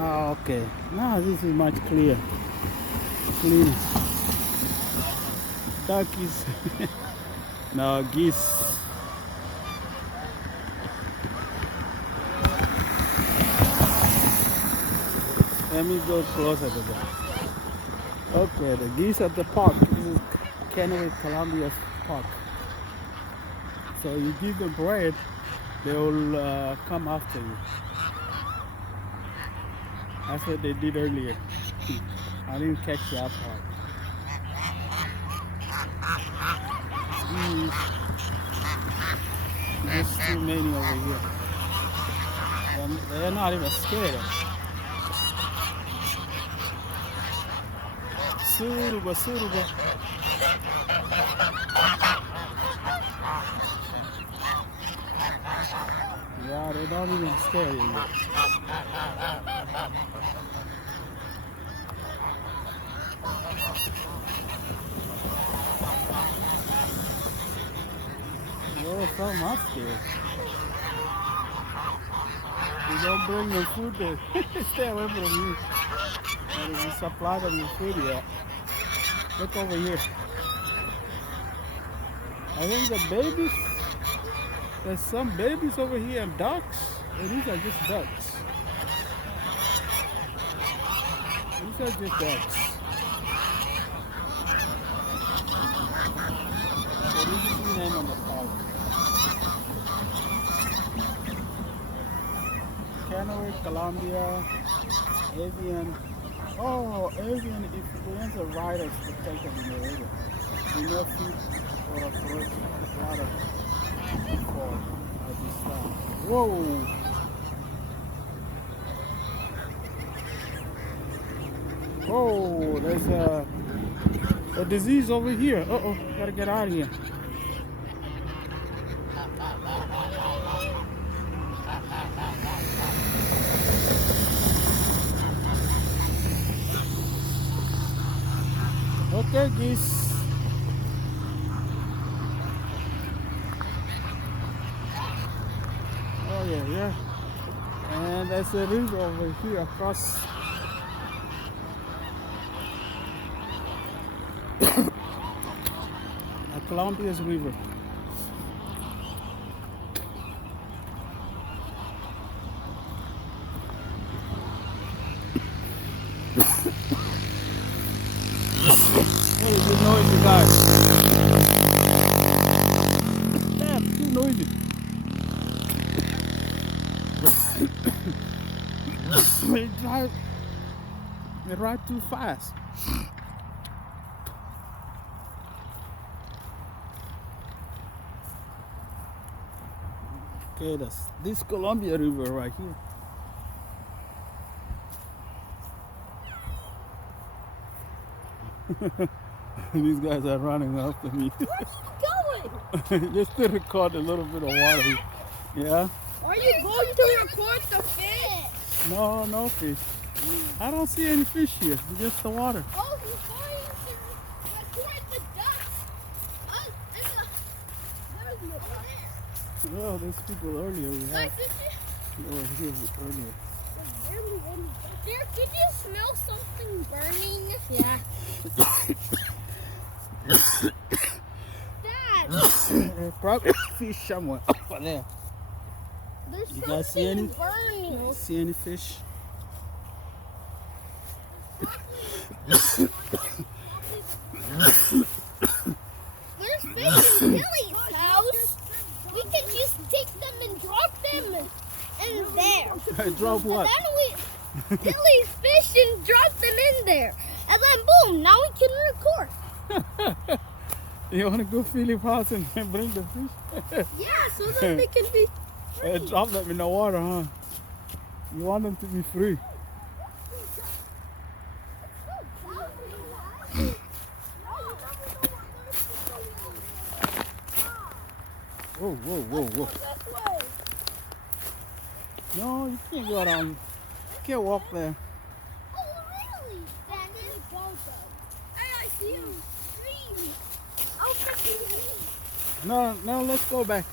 Ah, okay. Now this is much clear. Clean. Duckies. No, geese. Let me go closer to that. Okay, the geese at the park. This is Kennewick Columbia Park. So you give them bread, they will come after you. That's what they did earlier. I didn't catch that part. There's too many over here. They're not even scared. Suruba, suruba. Yeah, they don't even scare you. You're from upstairs. You don't bring them food there. Stay away from you. And if you supply them with food yet. Look over here. I think the babies, there's some babies over here and ducks. And these are just ducks. These are just ducks. So this is the name on the park. Kennewick, Columbia, Avian. Oh, Avian, if we enter right, it's protected in the area. We know feed or a fruit, a lot of people at this time. Whoa! Oh, there's a disease over here. Uh-oh, gotta get out of here. Okay, geese. Oh yeah, yeah. And there's a river over here across. Columbia's River. What is this noisy, guys? Damn, too noisy. They ride too fast. Okay, that's this Columbia River right here. These guys are running after me. Where are you going? Just to record a little bit of water. Yeah? Are you going to record the fish? No, no fish. I don't see any fish here. Just the water. Oh, he's going to record the ducks. Oh, and the ducks. Well, there's people earlier we had. They were here earlier. There, could you smell something burning? Yeah. Dad. There's probably fish somewhere over there. There's You guys see any? burning. See any fish? There's fish in Billy's house. We could just take them and drop them in there. I drop what? And then Billy's fish and drop them in there. And then boom, now we can record. You want to go Philip house and bring the fish? Yeah, so then they can be free. Drop them in the water, huh? You want them to be free. Whoa, whoa, whoa, whoa. No, you can't go down. You can't walk there. Oh, really? Then go though. Hey, I see him. Green. Oh, freaking green. No, no, let's go back.